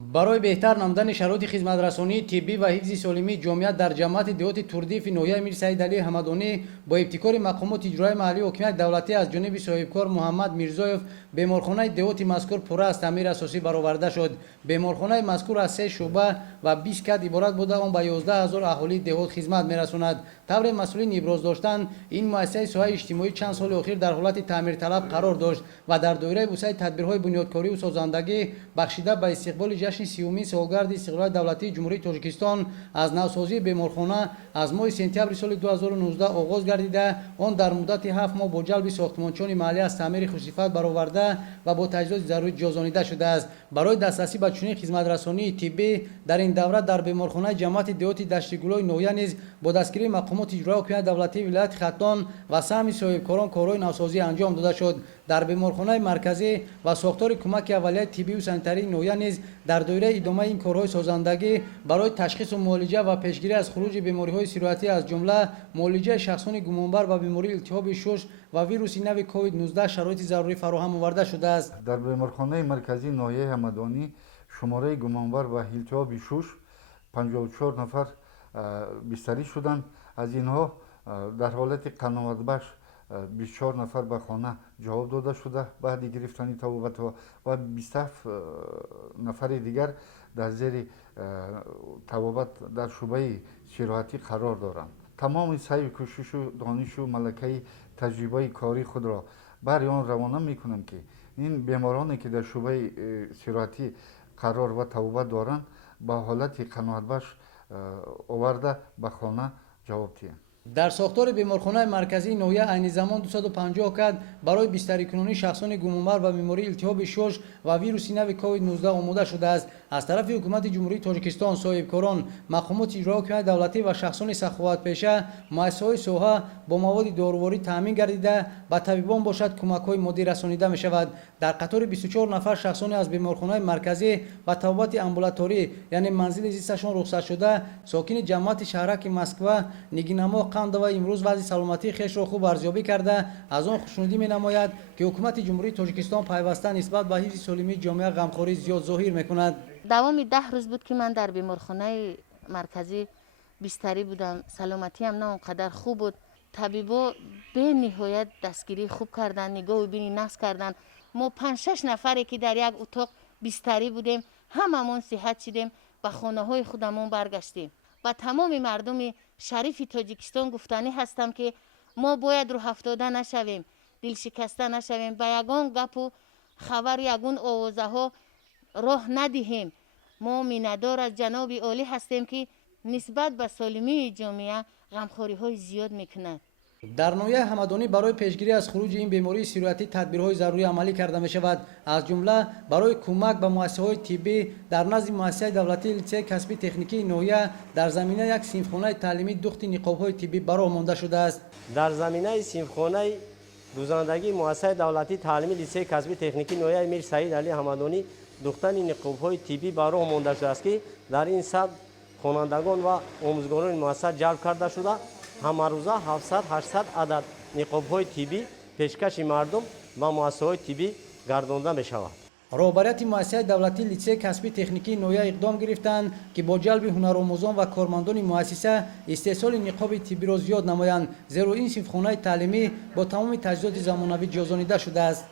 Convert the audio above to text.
برای بهتر نمودن شرایط خدمترسانی طبی و حفظ سالمی جامعیت در جماعت دهاتی تردیف ноҳияи میر سعید علی حمادانی با ابتکار مقامات اجرایی محلی و حکومت دولتی از جانب صاحبکار محمد میرزایف بمورخانه دهاتی مذکور پورا از تعمیر اساسی برآورده شد. بمورخانه مذکور از 3 شعبه و 20 کد عبارت بوده آن به 11000 اهالی دهات خدمت میرساند. طور مسئولین ابراز داشتند این مؤسسه ساحه اجتماعی چند سال اخیر در حالت تعمیر طلب قرار داشت و در دایره وسعت تدبیرهای بنیادکاری و سازندگی بخشیده به استقبال جشن 30 سالگرد استقلال دولتی جمهوری تاجیکستان از نوسازی بمورخانه از ماه سپتامبر سال 2019 آغاز گردیده آن در مدت 7 ماه با جلب ساختمانچان محلی از تعمیر خوشصفت برآورده و با تجهیزات ضروری جازانیده شده است. برای دسترسی به چنین خدمترسانی طبی در این دوره در بمورخانه جماعت دهاتی داشتیگولو ноҳия نیز با دستگیری مقامات اجرایی حکومت دولتی ولایت خطان و سهم صاحبکاران کارهای نوسازی انجام داده شد. در بمورخانه مرکزی و ساختار کمک اولیه طبی و سانیتری ноҳия نیز در دایره ادامه این کارهای سازندگی برای تشخیص و معالجه و پیشگیری از خروج بیماری‌های سیروتی از جمله معالجه شخصان گمانبر و بیماری التهاب شش و ویروس نو کووید 19 شرایط ضروری فراهم آورده شده است. در بیمارخانه مرکزی ноҳияи ҳамадонӣ شماره گمانبر و التهاب شش 54 نفر بستری شدند. از اینها در حالت قناعتبخش 24 نفر به خانه جواب داده شده بعد گرفتن طبابت و 27 نفر دیگر در زیر طبابت در شعبه شراحتی قرار دارند. تمام سعی و کوشش و دانش و ملکه تجربه کاری خود را بر آن روانه میکنم که این بیمارانی که در شعبه شراحتی قرار و طبابت دارند با حالت قناعتبخش آورده به خانه جواب دهند. در ساختار بیمارخانه مرکزی ноҳия عین زمان 250 کد برای بستری کنونی شخصان گمانبر و بیماری التهاب شش و ویروس نو کووید 19 آماده شده است. از طرف حکومت جمهوری تاجیکستان صاحبکاران مقامات اجرایی حکومت دولتی و شخصان سخاوتپیشه مؤسسه‌های ساحه با مواد دارویی تامین گردیده به طبیبان باشد کمک‌های مادی رسانیده می شود. در قطار 24 نفر شخصان از بیمارخانه مرکزی و طبابت آمبولاتوری یعنی منزل زیستشان رخصت شده ساکن جماعت شهرک مسکو نگینما قند و امروز وضع سلامتی خیش را خوب ارزیابی کرده از آن خوشنودی می نماید که حکومت جمهوری تاجیکستان پیوسته نسبت به حفظ سالمی جامعه غمخوری زیاد ظاهر میکند. دوام 10 روز بود که من در بیمارخانه مرکزی بستری بودم. سلامتی هم نه اونقدر خوب بود. طبیبا به نهایت دستگیری خوب کردن، نگاه و بینی نقص کردن. ما 5-6 نفری که در یک اتاق بستری بودیم هممون صحت شدیم و خانه های خودمون برگشتیم. و تمام مردم شریف تاجیکستان گفتنی هستم که ما باید رو افتاده نشویم، دل شکسته نشویم، به یگان گپ و خبر یگان آوازه ها راه ندهیم. ما میندار از جناب عالی هستیم که نسبت به سالمی جامعه غمخوری های زیاد میکند. در ноҳияи ҳамадонӣ برای پیشگیری از خروج این بیماری سیروتی تدبیرهای ضروری عملی کرده می شود. از جمله برای کمک به مؤسسه‌های طبی در نزد مؤسسه دولتی لیسه کسبی تکنیکی ноҳия در زمینه یک صنفخانه تعلیمی دوخت نقاب‌های طبی برآمده شده است. در زمینه صنفخانه دوزندگی مؤسسه دولتی تعلیمی لیسه کسبی تکنیکی ноҳияи میر سعید علی حمادانی دوختن نقاب‌های طبی برآمده شده است که در این سبب خوانندگان و آموزگاران مؤسسه جلب کرده شده. همه روزه 700-800 عدد نقاب‌های طبی پیشکش مردم و مؤسسه‌های طبی گردانده می شود. رهبریت مؤسسه دولتی لیسه کسبی تکنیکی ноҳия اقدام گرفتند که با جلب هنرآموزان و کارمندان مؤسسه استحصال نقاب طبی را زیاد نمایند زیرا این صنفخانه تعلیمی با تمام تجهیزات زمانوی جازانیده شده است.